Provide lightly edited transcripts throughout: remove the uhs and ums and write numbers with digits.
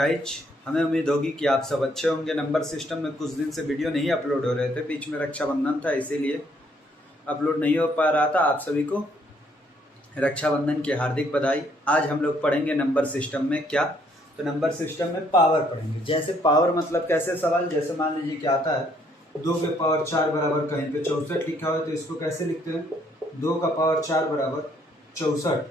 Guys, हमें उम्मीद होगी कि आप सब अच्छे होंगे। नंबर सिस्टम में कुछ दिन से वीडियो नहीं अपलोड हो रहे थे, बीच में रक्षाबंधन था इसीलिए अपलोड नहीं हो पा रहा था। आप सभी को रक्षाबंधन की हार्दिक बधाई। आज हम लोग पढ़ेंगे नंबर सिस्टम में क्या, तो नंबर सिस्टम में पावर पढ़ेंगे। जैसे पावर मतलब कैसे सवाल, जैसे मान लीजिए क्या आता है 2 के पावर 4 बराबर कहीं पे 64 लिखा हुआ है, तो इसको कैसे लिखते हैं 2 का पावर 4 बराबर 64,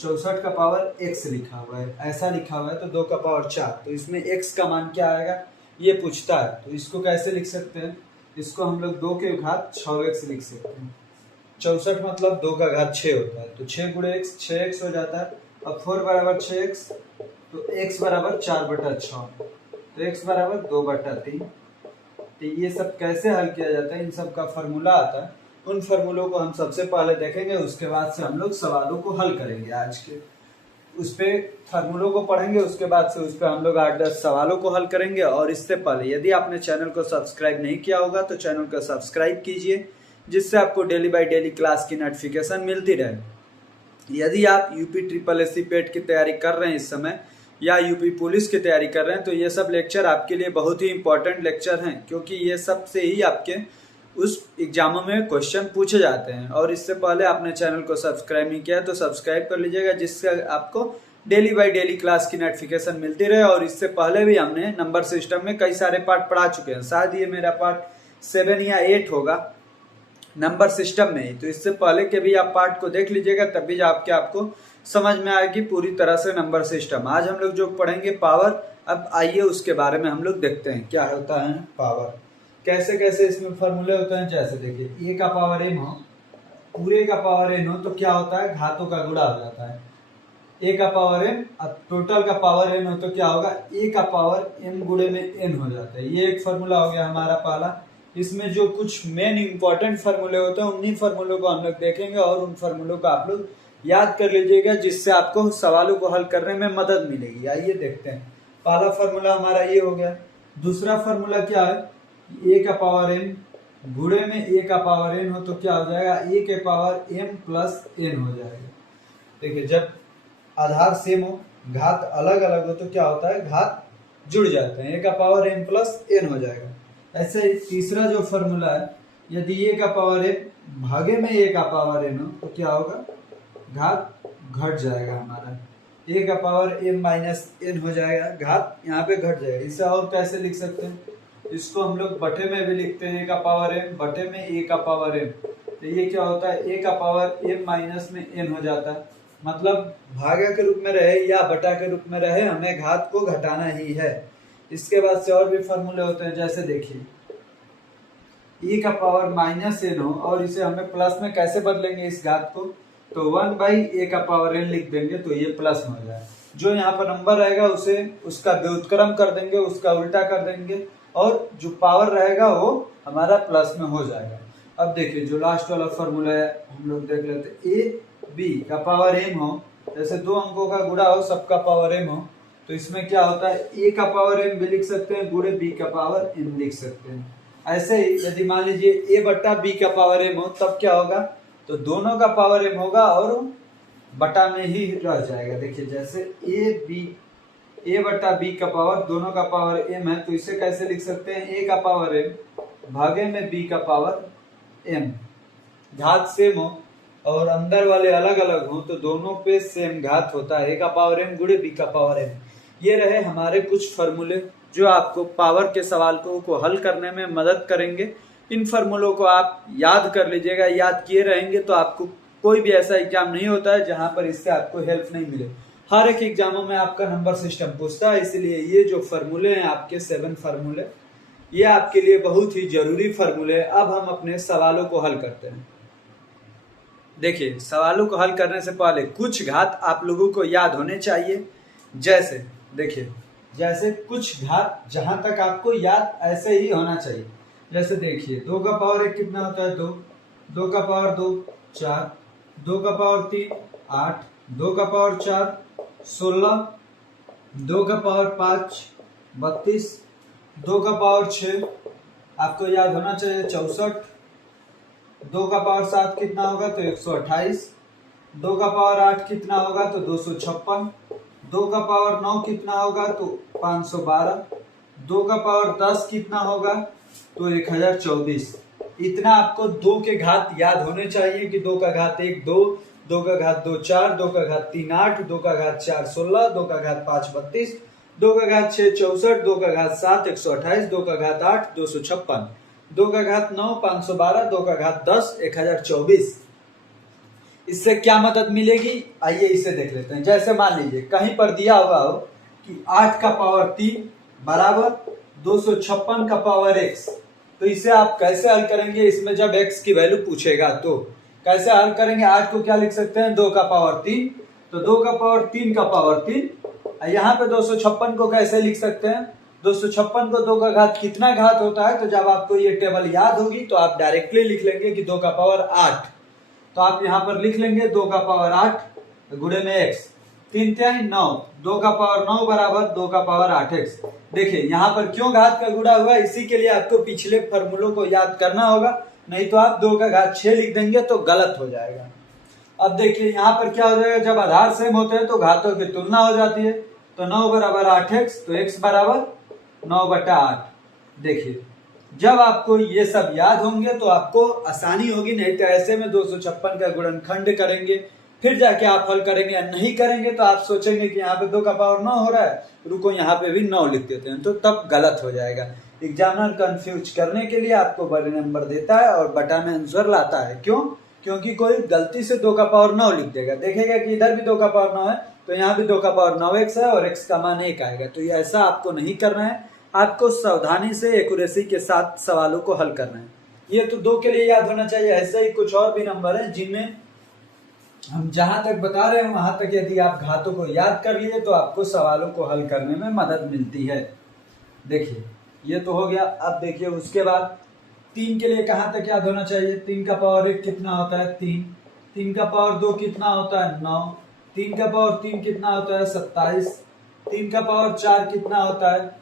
64 का पावर x लिखा हुआ है, ऐसा लिखा हुआ है तो 2 का पावर 4, तो इसमें x का मान क्या आएगा ये पूछता है। तो इसको कैसे लिख सकते हैं, इसको हम लोग 2 के घात 6x लिख सकते हैं। 64 मतलब 2 का घात 6 होता है, तो 6 गुणे x 6x हो जाता है। अब 4 बराबर 6x, तो x बराबर 4/6, तो x बराबर 2/3। तो ये सब कैसे हल किया जाता है, इन सब का फॉर्मूला आता है। उन फॉर्मूलों को हम सबसे पहले देखेंगे, उसके बाद से हम लोग सवालों को हल करेंगे। आज के उस पे फार्मूलों को पढ़ेंगे, उसके बाद से उस पर हम लोग 8-10 सवालों को हल करेंगे। और इससे पहले यदि आपने चैनल को सब्सक्राइब नहीं किया होगा तो चैनल को सब्सक्राइब कीजिए, जिससे आपको डेली बाय डेली क्लास की नोटिफिकेशन मिलती रहे। यदि आप यूपी SSC पेट की तैयारी कर रहे हैं इस समय, या यूपी पुलिस की तैयारी कर रहे हैं, तो ये सब लेक्चर आपके लिए बहुत ही इंपॉर्टेंट लेक्चर हैं, क्योंकि ये सब से ही आपके उस एग्जामों में क्वेश्चन पूछे जाते हैं। और इससे पहले आपने चैनल को सब्सक्राइब नहीं किया तो सब्सक्राइब कर लीजिएगा, जिससे आपको डेली बाय डेली क्लास की नोटिफिकेशन मिलती रहे। और इससे पहले भी हमने नंबर सिस्टम में कई सारे पार्ट पढ़ा चुके हैं, शायद ये मेरा पार्ट 7 या 8 होगा नंबर सिस्टम में ही। तो इससे पहले के भी आप पार्ट को देख लीजिएगा, तभी आपको समझ में आएगी पूरी तरह से नंबर सिस्टम। आज हम लोग जो पढ़ेंगे पावर। अब आइए उसके बारे में हम लोग देखते हैं क्या होता है पावर, कैसे कैसे इसमें फॉर्मूले होते हैं। जैसे देखिए a का पावर m हो, पूरे का पावर n हो, तो क्या होता है घातों का गुणा हो जाता है। a का पावर m, अब टोटल का पावर n हो तो क्या होगा a का पावर m गुणे में n हो जाता है। ये एक फॉर्मूला हो गया हमारा पहला। इसमें जो कुछ मेन इंपॉर्टेंट फार्मूले होते हैं उन्हीं फार्मूलों को हम लोग देखेंगे, और उन फार्मूलों को आप लोग याद कर लीजिएगा, जिससे आपको सवालों को हल करने में मदद मिलेगी। आइए देखते हैं। पहला फार्मूला हमारा ये हो गया। दूसरा फार्मूला क्या है, a का पावर m गुणे में a का पावर n हो तो क्या हो जाएगा a के पावर m प्लस n हो जाएगा। देखिए जब आधार सेम हो, घात अलग अलग हो तो क्या होता है घात जुड़ जाते हैं, a का पावर m प्लस n हो जाएगा। ऐसे ही तीसरा जो फॉर्मूला है, यदि a का पावर m भागे में a का पावर n हो तो क्या होगा घात घट जाएगा हमारा, a का पावर m माइनस n हो जाएगा, घात यहाँ पे घट जाएगा। इसे और कैसे लिख सकते हैं, इसको हम लोग बटे में भी लिखते हैं, a का पावर m बटे में a का पावर m, तो ये क्या होता है a का पावर m माइनस में n हो जाता है। मतलब भागा के रूप में रहे या बटा के रूप में रहे, हमें घात को घटाना ही है। इसके बाद से और भी फॉर्मूले होते हैं, जैसे देखिए e का पावर माइनस n हो और इसे हमें प्लस में कैसे बदलेंगे इस घात को, तो 1/a का पावर n लिख देंगे तो ये प्लस में हो जाएगा। जो यहाँ पर नंबर रहेगा उसे उसका व्युत्क्रम कर देंगे, उसका उल्टा कर देंगे, और जो पावर रहेगा वो हमारा प्लस में हो जाएगा। अब देखिए जो लास्ट वाला फॉर्मूला है हम लोग देख लेते हैं। a b का पावर m हो, जैसे 2 अंकों का गुणा हो, सबका पावर m हो, तो इसमें क्या होता है a का पावर m भी लिख सकते हैं, गुणे b का पावर m लिख सकते हैं। ऐसे ही यदि मान लीजिए a बटा b का पावर m हो, तब क्या होगा तो दोनों का पावर m होगा और बटा में ही रह जाएगा। देखिए जैसे a बटा b का पावर, दोनों का पावर m है, तो इसे कैसे लिख सकते हैं a का पावर m भागे में b का पावर m। घात सेम हो और अंदर वाले अलग अलग हो तो दोनों पे सेम घात होता है, a का पावर m गुणे b का पावर m। ये रहे हमारे कुछ फॉर्मूले जो आपको पावर के सवाल को हल करने में मदद करेंगे। इन फॉर्मूलों को आप याद कर लीजिएगा, याद किए रहेंगे तो आपको कोई भी ऐसा एग्जाम नहीं होता है जहां पर इससे आपको हेल्प नहीं मिले। हर एक एग्जामों में आपका नंबर सिस्टम पूछता है, इसलिए ये जो फॉर्मूले हैं आपके 7 फॉर्मूले, ये आपके लिए बहुत ही जरूरी फॉर्मूले हैं। अब हम अपने सवालों को हल करते हैं। देखिए सवालों को हल करने से पहले कुछ घात आप लोगों को याद होने चाहिए। जैसे देखिए, जैसे कुछ घात जहां तक आपको याद ऐसे ही होना चाहिए। जैसे देखिए 2 का पावर 1 कितना होता है 2, 2 का पावर 2 4, 2 का पावर 3 8, 2 का पावर 4 16, 2 का पावर 5 32, 2 का पावर 6 आपको याद होना चाहिए 64, 2 का पावर 7 कितना होगा तो 128, 2 का पावर 8 कितना होगा तो 256, 2 का पावर 9 कितना होगा तो 512, 2 का पावर 10 कितना होगा तो 1024। इतना आपको 2 के घात याद होने चाहिए कि 2 का घात 1 2, 2 का घात 2 4, 2 का घात 3 8, 2 का घात 4 16, 2 का घात 5 32, 2 का घात 6 64, 2 का घात 7 128, 2 का घात 8 256, 2 का घात 9 512, 2 का घात 10 1024। इससे क्या मदद मिलेगी, आइए इसे देख लेते हैं। जैसे मान लीजिए कहीं पर दिया हुआ हो कि 8 का पावर 3 बराबर 256 का पावर x, तो इसे आप कैसे हल करेंगे। इसमें जब x की वैल्यू पूछेगा तो कैसे हल करेंगे। 8 को क्या लिख सकते हैं 2 का पावर 3, तो 2 का पावर 3 का पावर 3। यहाँ पे 256 को कैसे लिख सकते हैं, 256 को 2 का घात कितना घात होता है, तो जब आपको ये टेबल याद होगी तो आप डायरेक्टली लिख लेंगे कि 2 का पावर 8। तो आप यहाँ पर लिख लेंगे 2 का पावर 8 गुणे में x, 3 3 9, 2 का पावर 9 बराबर 2 का पावर 8x। देखिए यहाँ पर क्यों घात का गुणा हुआ, इसी के लिए आपको पिछले फॉर्मूलों को याद करना होगा, नहीं तो आप 2 का घात 6 लिख देंगे तो गलत हो जाएगा। अब देखिए यहाँ पर क्या हो जाएगा, जब आधार सेम होते हैं तो घातों की तुलना हो जाती है, तो 9 बराबर 8x, तो x बराबर 9/8। देखिए जब आपको ये सब याद होंगे तो आपको आसानी होगी, नहीं तो ऐसे में 256 का गुणनखंड करेंगे फिर जाके आप हल करेंगे, नहीं करेंगे तो आप सोचेंगे कि यहाँ पे 2 का पावर 9 हो रहा है, रुको यहाँ पे भी 9 लिख देते हैं, तो तब गलत हो जाएगा। एग्जामिनर कंफ्यूज करने के लिए आपको बड़े नंबर देता है और बटा में आंसर लाता है। क्यों, क्योंकि कोई गलती से 2 का पावर 9 लिख देगा, देखेगा कि इधर भी 2 का पावर 9 है तो यहाँ भी 2 का पावर 9x है और x का मान 1 आएगा। तो ये ऐसा आपको नहीं करना है, आपको सावधानी से एक्यूरेसी के साथ सवालों को हल करना है। ये तो 2 के लिए याद होना चाहिए। ऐसे ही कुछ और भी नंबर हैं जिनमें हम जहां तक बता रहे हैं वहां तक यदि आप घातों को याद कर लिए तो आपको सवालों को हल करने में मदद मिलती है। देखिए ये तो हो गया। अब देखिए उसके बाद 3 के लिए कहां तक याद होना चाहिए। 3 का पावर 1 कितना होता है 3, 3 का पावर 2 कितना होता है 9, 3 का पावर 3 कितना होता है 27, 3 का पावर 4 कितना होता है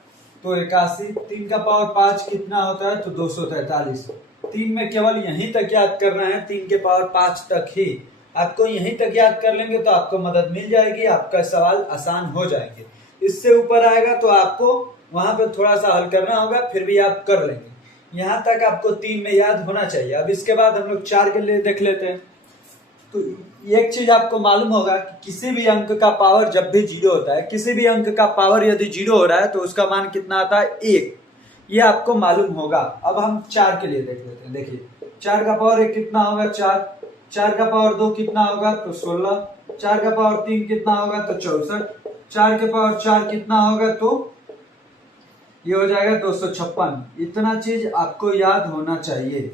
तो 81, 3 का पावर 5 कितना होता है तो 243। 3 में केवल यहीं तक याद करना है, 3 के पावर 5 तक ही आपको यहीं तक याद कर लेंगे तो आपको मदद मिल जाएगी, आपका सवाल आसान हो जाएंगे। इससे ऊपर आएगा तो आपको वहां पर थोड़ा सा हल करना होगा, फिर भी आप कर लेंगे। यहाँ तक आपको 3 में याद होना चाहिए। अब इसके बाद हम लोग 4 के लिए देख लेते हैं। तो एक चीज आपको मालूम होगा कि किसी भी अंक का पावर जब भी 0 होता है, किसी भी अंक का पावर यदि 0 हो रहा है तो उसका मान कितना आता है 1, ये आपको मालूम होगा। अब हम 4 के लिए देख लेते हैं। देखिए 4 का पावर 1 कितना होगा 4, 4 का पावर 2 कितना होगा तो 16, 4 का पावर 3 कितना होगा तो 64, 4 के पावर 4 कितना होगा तो ये हो जाएगा 256। इतना चीज आपको याद होना चाहिए।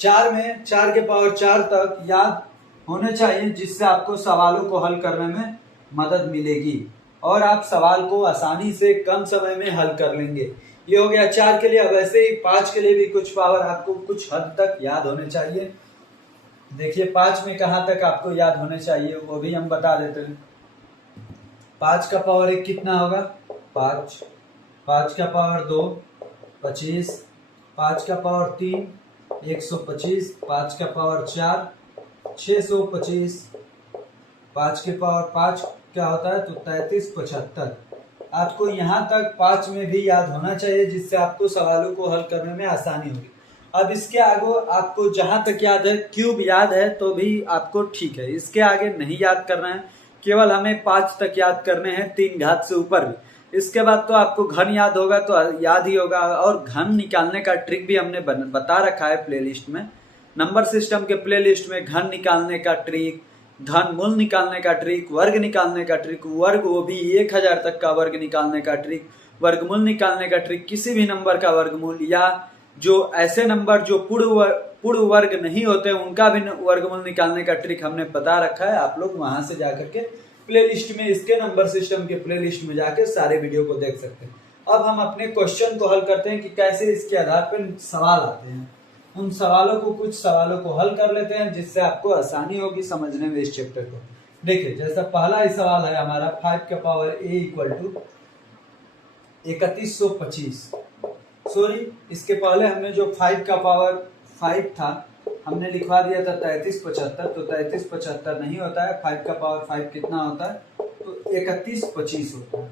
4 में 4 के पावर 4 तक याद होने चाहिए, जिससे आपको सवालों को हल करने में मदद मिलेगी और आप सवाल को आसानी से कम समय में हल कर लेंगे। ये हो गया 4 के लिए। वैसे ही 5 के लिए भी कुछ पावर आपको कुछ हद तक याद होने चाहिए। देखिए 5 में कहां तक आपको याद होने चाहिए वो भी हम बता देते हैं। 5 का पावर 1 कितना होगा 5, 5 का पावर 2 25, 5 का पावर 3 125, 5 का पावर 4 625, 5 के पावर 5 क्या होता है तो 33 75। आपको यहाँ तक 5 में भी याद होना चाहिए, जिससे आपको सवालों को हल करने में आसानी होगी। अब इसके आगे आपको जहां तक याद है, क्यूब याद है तो भी आपको ठीक है, इसके आगे नहीं याद करना है, केवल हमें 5 तक याद करने हैं, 3 घात से ऊपर भी। इसके बाद तो आपको घन याद होगा तो याद ही होगा, और घन निकालने का ट्रिक भी हमने बता रखा है प्लेलिस्ट में। नंबर सिस्टम के प्लेलिस्ट में घन निकालने का ट्रिक, घन मूल निकालने का ट्रिक, वर्ग निकालने का ट्रिक, वर्ग वो भी 1000 तक का वर्ग निकालने का ट्रिक, वर्गमूल निकालने का ट्रिक, किसी भी नंबर का वर्गमूल, या जो ऐसे नंबर जो पूर्ण वर्ग नहीं होते उनका भी वर्गमूल निकालने का ट्रिक हमने बता रखा है। आप लोग वहां से जाकर के प्लेलिस्ट में, इसके नंबर सिस्टम के प्लेलिस्ट में जाकर सारे वीडियो को देख सकते हैं। अब हम अपने क्वेश्चन को हल करते हैं कि कैसे इसके आधार पर सवाल आते हैं। उन सवालों को, कुछ सवालों को हल कर लेते हैं जिससे आपको आसानी होगी समझने में इस चैप्टर को। देखिए जैसा पहला ही सवाल है हमारा, 5 का power a equal to 3125। Sorry, इसके पहले हमने जो 5 का पावर 5 था हमने लिखवा दिया था 3375, तो 3375 नहीं होता है। 5 का पावर 5 कितना होता है तो 31 25 होता है।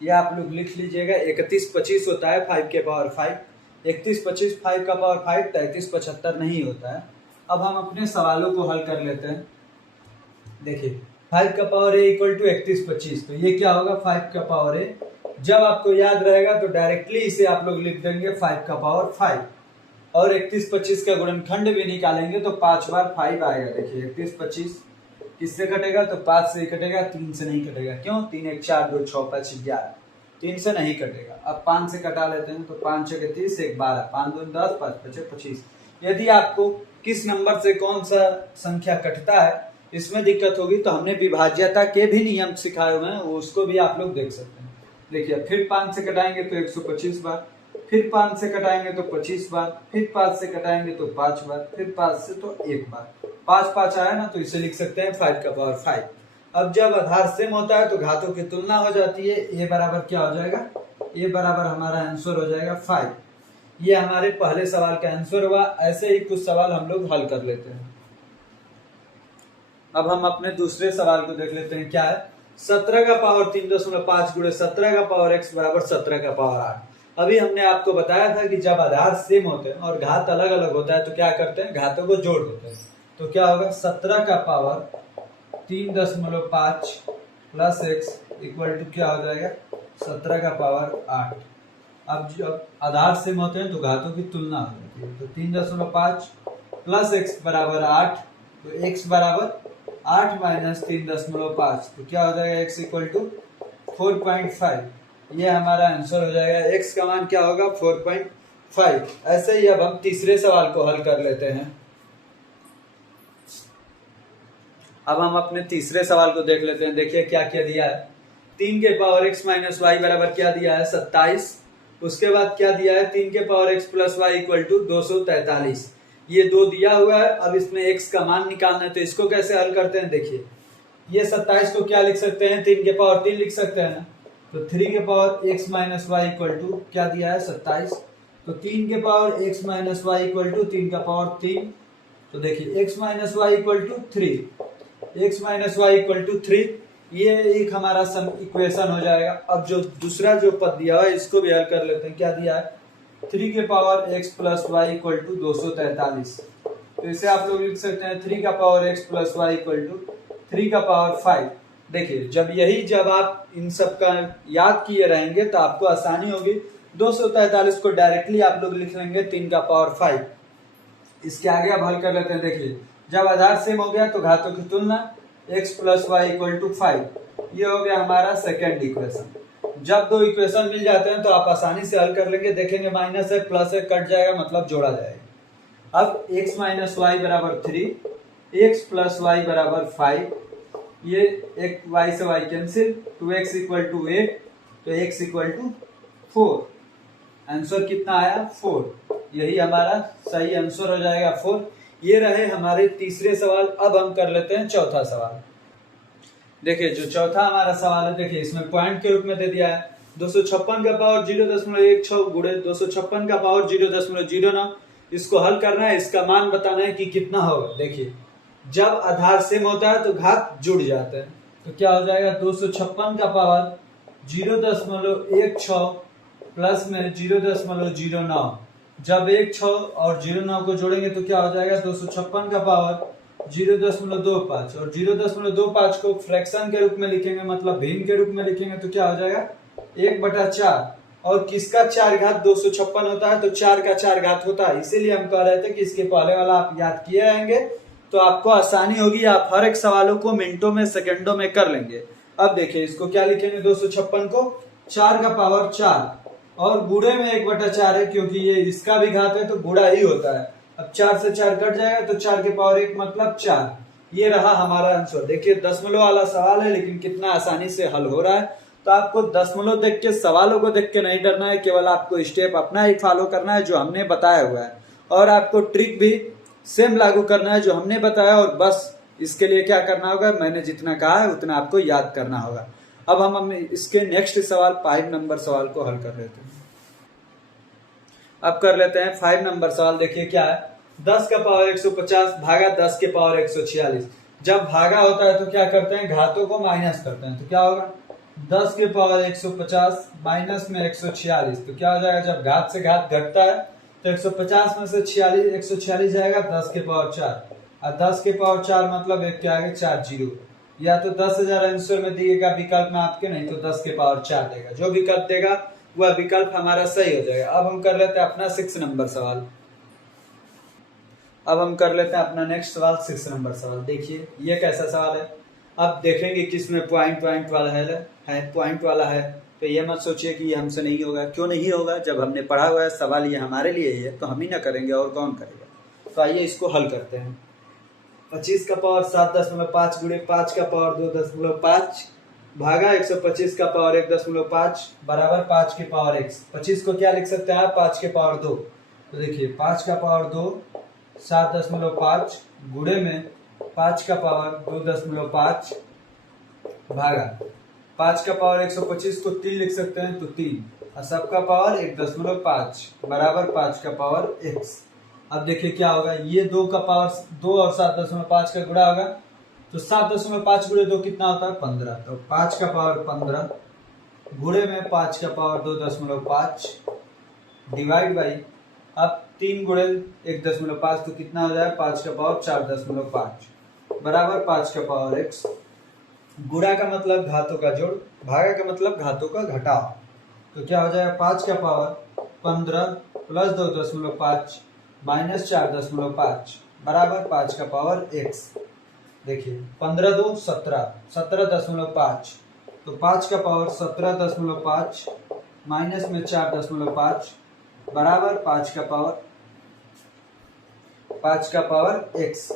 ये आप लोग लिख लीजिएगा, 31 25 होता है 5 के पावर 5। 31 25 5 का पावर 5, 33 75 नहीं होता है। अब हम अपने सवालों को हल कर लेते हैं। देखिए 5 का पावर ए इक्वल टू 31 25, तो ये क्या होगा 5 का पावर ए। जब आपको याद रहेगा तो डायरेक्टली इसे आप लोग लिख देंगे 5 का पावर 5, और 31 25 का गुणनखंड भी निकालेंगे तो 5 बार 5 आएगा। देखिए 31 25 किससे कटेगा, तो 5 से ही कटेगा, 3 से नहीं कटेगा। क्यों, 3 1 4 2 6 5 11, 3 से नहीं कटेगा। अब 5 से कटा लेते हैं, तो 5 6 30 1 12, 5 2 10 5 5 25। यदि आपको किस नंबर से कौन सा संख्या कटता है इसमें दिक्कत होगी तो हमने विभाज्यता के भी नियम सिखाए हुए हैं, उसको भी आप लोग देख सकते हैं। देखिए फिर 5 से कटाएंगे तो 125 बार, फिर 5 से कटाएंगे तो 25 बार, फिर 5 से कटाएंगे तो 5 बार, फिर 5 से तो 1 बार। 5 5 आया ना, तो इसे लिख सकते हैं 5 का पावर 5। अब जब आधार सेम होता है तो घातों की तुलना हो जाती है। ए बराबर क्या हो जाएगा, ए बराबर हमारा आंसर हो जाएगा 5। ये हमारे पहले सवाल का आंसर हुआ। ऐसे ही कुछ सवाल हम लोग हल कर लेते हैं। अब हम अपने दूसरे सवाल को देख लेते हैं। क्या है, 17 का पावर 3.5 गुणे 17 का पावर x बराबर 17 का पावर 8। अभी हमने आपको बताया था कि जब आधार सेम होते हैं और घात अलग अलग होता है तो क्या करते हैं, घातों को जोड़ देते हैं। तो क्या होगा, 17 का power 3.5 plus x equal to क्या हो जाएगा, 17 का पावर 8। अब जब आधार सेम होते हैं तो घातों की तुलना हो जाती है। तो 3.5 प्लस x बराबर 8, तो x बराबर 8 माइनस 3.5, तो क्या हो जाएगा x इक्वल टू 4.5। ये हमारा आंसर हो जाएगा। x का मान क्या होगा, 4.5। ऐसे ही अब हम तीसरे सवाल को हल कर लेते हैं। अब हम अपने तीसरे सवाल को देख लेते हैं। देखिए क्या क्या दिया है, 3 के पावर x माइनस वाई बराबर क्या दिया है, 27। उसके बाद क्या दिया है, 3 के power x plus y equal to 243। ये 2 दिया हुआ है। अब इसमें x का मान निकालना है, तो इसको कैसे हल करते हैं। देखिए ये 27 को क्या लिख सकते हैं, 3 के पावर 3 लिख सकते हैं ना। तो 3 के power x minus y equal to क्या दिया है, 27। तो 3 के power x minus y equal to 3 का पावर 3। तो देखिए x minus y equal to 3, x minus y equal to 3, ये एक हमारा सम इक्वेशन हो जाएगा। अब जो दूसरा जो पद दिया हुआ है इसको भी हल कर लेते हैं। क्या दिया है, 3 के power x plus y equal to 243। तो इसे आप लोग लिख सकते हैं 3 का power x plus y equal to 3 का पावर 5। देखिए जब आप इन सब का याद किए रहेंगे तो आपको आसानी होगी। 243 को डायरेक्टली आप लोग लिख लेंगे 3 का पावर 5। इसके आगे अब हल कर लेते हैं। देखिए जब आधार सेम हो गया तो घातों की तुलना, x plus y equal to 5, ये हो गया हमारा सेकेंड इक्वेशन। जब 2 इक्वेशन मिल जाते हैं तो आप आसानी से हल कर लेंगे। देखेंगे माइनस है प्लस है कट जाएगा, मतलब जोड़ा जाएगा। अब x माइनस वाई बराबर 3, x प्लस वाई बराबर 5, ये एक y से y cancel, 2x equal to 8, तो x इक्वल टू 4। आंसर कितना आया, 4। यही हमारा सही आंसर हो जाएगा 4। ये रहे हमारे तीसरे सवाल। अब हम कर लेते हैं चौथा सवाल। देखिए जो चौथा हमारा सवाल है, देखिए इसमें पॉइंट के रूप में दे दिया है 256 का पावर 0.16 गुणे 256 का पावर 0.09। इसको हल करना है, इसका मान बताना है कि कितना होगा। देखिए जब आधार सेम होता है तो घात जुड़ जाते हैं, तो क्या हो जाएगा, 256 का पावर 0.16 प्लस में 0.09। जब 1 6 और 0.9 को जोड़ेंगे तो क्या हो जाएगा, 256 का पावर 0.25, और 0.25 को फ्रैक्शन के रूप में लिखेंगे, मतलब भिन्न के रूप में लिखेंगे तो क्या हो जाएगा 1/4। और किसका 4 घात 256 होता है, तो 4 का 4 घात होता है। इसीलिए हम कह रहे थे कि इसके पहले वाला आप याद किए रहेंगे तो आपको आसानी होगी, आप हर एक सवालों को मिनटों में सेकंडों में कर लेंगे। अब देखिए इसको क्या लिखेंगे, 256 को 4 का पावर 4 और गुणे में 1/4 है, क्योंकि ये इसका भी घात है तो गुणा ही होता है। अब 4 से 4 कट जाएगा तो 4 के पावर 1 मतलब 4। ये रहा हमारा आंसर। देखिए दशमलव वाला सवाल है लेकिन कितना आसानी से हल हो रहा है। तो आपको दशमलव देख के, सवालों को देख के नहीं डरना है, केवल आपको स्टेप अपना ही फॉलो करना है जो हमने बताया हुआ है, और आपको ट्रिक भी सेम लागू करना है जो हमने बताया। और बस इसके लिए क्या करना होगा, मैंने जितना कहा है उतना आपको याद करना होगा। अब हम इसके नेक्स्ट सवाल 5 नंबर सवाल को हल कर लेते हैं। अब कर लेते हैं 5 नंबर सवाल। देखिए क्या है, 10 का पावर 150 भागा 10 के पावर 146। जब भागा होता है तो क्या करते हैं, घातों को माइनस करते हैं, तो क्या होगा 10 के पावर 150 माइनस में 146, तो क्या हो जाएगा, जब घात से घात घटता है तो 150 में से 146 जाएगा 10 के पावर 4, और 10 के पावर 4 मतलब एक क्या आएगा 4 जीरो, या तो 10,000 आंसर में दिएगा विकल्प में आपके, नहीं तो 10 के पावर 4 देगा, जो विकल्प देगा वह विकल्प हमारा सही हो जाएगा। अब हम कर लेते हैं अपना 6 नंबर सवाल। अब हम कर लेते हैं अपना नेक्स्ट सवाल 6 नंबर सवाल। देखिए ये कैसा सवाल है, अब देखेंगे किसमें पॉइंट वाला है पॉइंट वाला है, तो ये मत सोचिए कि ये हमसे नहीं होगा। क्यों नहीं होगा, जब हमने पढ़ा हुआ है सवाल ये हमारे लिए ही है, तो हम ही ना करेंगे और कौन करेगा। तो आइए इसको हल करते हैं। 25 का पावर 7.5 गुणे 5 का पावर 2.5 भागा 125 का पावर 1.5 बराबर 5 के पावर x। 25 को क्या लिख सकते हैं आप, 5 के पावर 2, तो देखिए 5 का पावर 2 7.5 गुणे में 5 का पावर 2.5 भागा 5 का पावर 125 को 3 लिख सकते हैं, तो 3 और सबका पावर 1.5 बराबर 5 का पावर x। अब देखिए क्या होगा, ये 2 का पावर 2 और 7.5 का गुणा होगा, तो 7.5 गुणे 2 कितना होता है 15, तो 5 का पावर 15 गुणे में 5 का पावर 2.5 डिवाइड बाई, अब 3 गुणे 1.5 तो कितना हो जाए 5 का पावर 4.5 बराबर 5 का पावर x। गुणा का मतलब घातों का जोड़, भागा का मतलब घातों का घटाव, तो क्या हो जाएगा 5 का पावर 15 प्लस 2.5 माइनस 4.5 बराबर 5 का पावर x। देखिए 15 2 17 17.5, तो 5 का पावर 17.5 माइनस में 4.5 बराबर 5 का पावर x।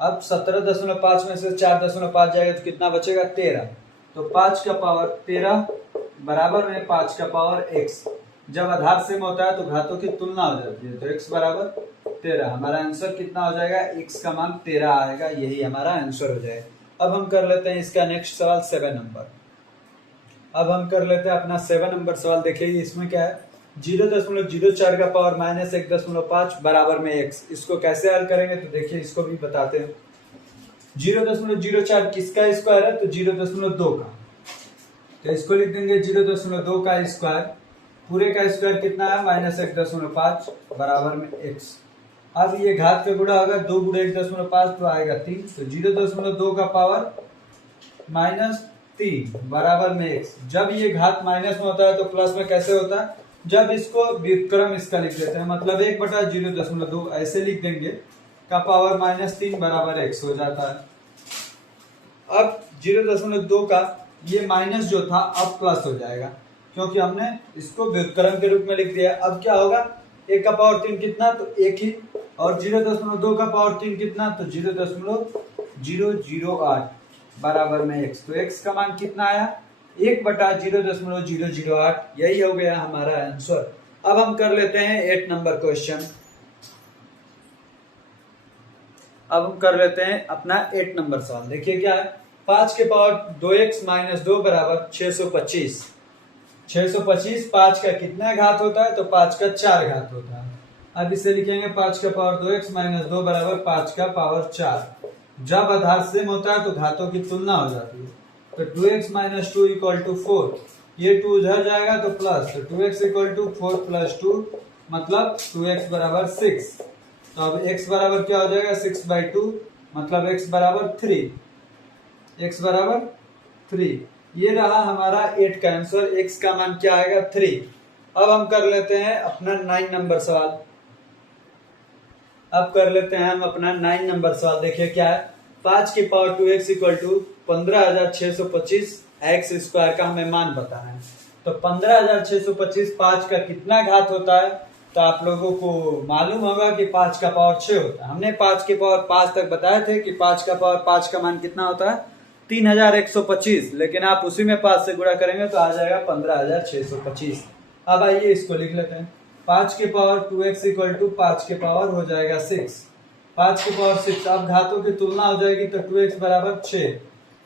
अब 17.5 में से 4.5 जाएगा तो कितना बचेगा 13, तो 5 का पावर 13 बराबर में 5 का पावर x। जब आधार सेम होता है तो घातों की तुलना हो जाती है, तो x बराबर 13, हमारा आंसर कितना हो जाएगा, x का मान 13 आएगा, यही हमारा आंसर हो जाएगा। अब हम कर लेते हैं इसका नेक्स्ट सवाल 7 नंबर। अब हम कर लेते हैं अपना 7 नंबर सवाल। देखिए इसमें क्या है, 0.04 का पावर माइनस 1.5 बराबर में x। इसको कैसे हल करेंगे, तो देखिए इसको भी बताते हैं। 0.04 किसका स्क्वायर है, तो 0.2 का, तो इसको लिख देंगे 0.2 का स्क्वायर, पूरे का स्क्वायर कितना है माइनस 1.5 बराबर में x। अब ये घात का गुणा होगा, 2 गुणे 1.5 तो आएगा 3, तो 0.2 का पावर माइनस 3 बराबर में x। जब ये घात माइनस में होता है तो प्लस में कैसे होता है, जब इसको व्युत्क्रम इसका लिख देते हैं, मतलब 1/0.2 ऐसे लिख देंगे का पावर -3 बराबर x हो जाता है। अब 0.2 का ये माइनस जो था अब प्लस हो जाएगा, क्योंकि हमने इसको व्युत्क्रम के रूप में लिख दिया। अब क्या होगा, 1 का पावर 3 कितना, तो 1 ही, और 0.2 का पावर 3 कितना, तो 0.008 बराबर में x। तो x का मान कितना आया, 1/0.008, यही हो गया हमारा आंसर। अब हम कर लेते हैं 8 नंबर क्वेश्चन। अब हम कर लेते हैं अपना 8 नंबर सवाल। देखिए क्या है, 5 के पावर 2x माइनस 2 बराबर 625। 625 5 का कितना घात होता है, तो 5 का 4 घात होता है। अब इसे लिखेंगे 5 का पावर 2x माइनस 2 बराबर 5 का पावर 4। जब आधार सेम होता है तो घातों की तुलना हो जाती है, तो 2x माइनस 2 इक्वल टू 4, ये 2 उधर जाएगा तो प्लस, तो 2x इक्वल टू 4 प्लस 2 मतलब 2x बराबर 6। तो अब x बराबर क्या हो जाएगा 6/2 मतलब x बराबर 3, x बराबर 3। ये रहा हमारा 8 का आंसर, x का मान क्या आएगा 3। अब हम कर लेते हैं अपना 9 नंबर सवाल। अब कर लेते हैं हम अपना 9 नंबर सवाल। देखिए क्या है, 5 की power 2x equal to 15,625 x square का हमें मान बताना है। तो 15,625 5 का कितना घात होता है, तो आप लोगों को मालूम होगा कि 5 का पावर 6 होता है। हमने 5 के पावर 5 तक बताए थे कि 5 का पावर 5 का मान कितना होता है 3,125, लेकिन आप उसी में 5 से गुणा करेंगे तो आ जाएगा 15,625। अब आइए इसको लिख लेते हैं। 5 के पावर 2x इक्वल टू 5 के पावर हो जाएगा 6, 5 के पावर 6। अब घातों की तुलना हो जाएगी, तो 2x बराबर 6,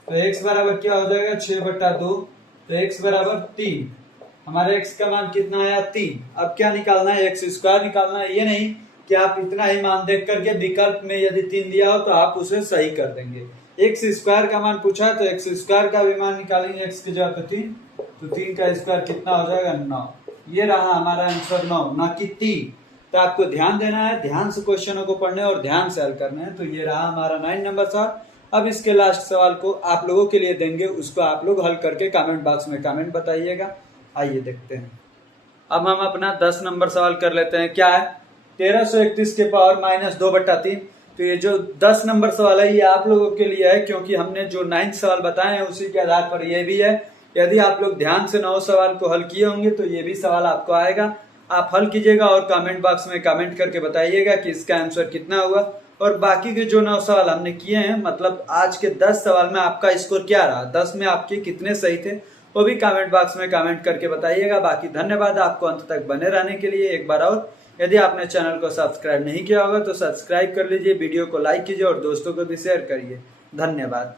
तो x बराबर क्या हो जाएगा 6/2, तो x बराबर 3। हमारे x का मान कितना आया 3। अब क्या निकालना है, x स्क्वायर निकालना है, ये नहीं कि आप इतना ही मान देख करके विकल्प में यदि 3 दिया हो तो आप उसे सही कर देंगे। एक्स स्क्वायर का मान पूछा है तो एक्स स्क्वायर का भी मान निकालेंगे, एक्स की जगह पे 3, तो 3 का स्क्वायर कितना हो जाएगा 9। ये रहा हमारा आंसर 9, ना कि 3। तो आपको ध्यान देना है, ध्यान से क्वेश्चनों को पढ़ने और ध्यान से हल करना है। तो ये रहा हमारा 9 नंबर सवाल। अब इसके लास्ट सवाल को आप लोगों के लिए देंगे, उसको आप लोग हल करके कमेंट बॉक्स में कमेंट बताइएगा। आइए देखते हैं। अब हम अपना 10 नंबर सवाल कर लेते हैं। क्या है? 1331 के पावर -2/3। तो ये जो 10 नंबर सवाल है ये आप लोगों के लिए है, क्योंकि हमने जो 9 सवाल बताए हैं उसी के आधार पर ये भी है। यदि आप लोग ध्यान से 9 सवाल को हल किए होंगे तो ये भी सवाल आपको आएगा। आप हल कीजिएगा और कमेंट बॉक्स में कमेंट करके बताइएगा कि इसका आंसर कितना हुआ। और बाकी के जो 9 सवाल हमने किए हैं, मतलब आज के 10 सवाल में आपका स्कोर क्या रहा, 10 में आपके कितने सही थे, वो भी कमेंट बॉक्स में कमेंट करके बताइएगा। बाकी धन्यवाद आपको अंत तक बने रहने के लिए। एक बार और यदि आपने चैनल को सब्सक्राइब नहीं किया होगा तो सब्सक्राइब कर लीजिए, वीडियो को लाइक कीजिए और दोस्तों को भी शेयर करिए। धन्यवाद।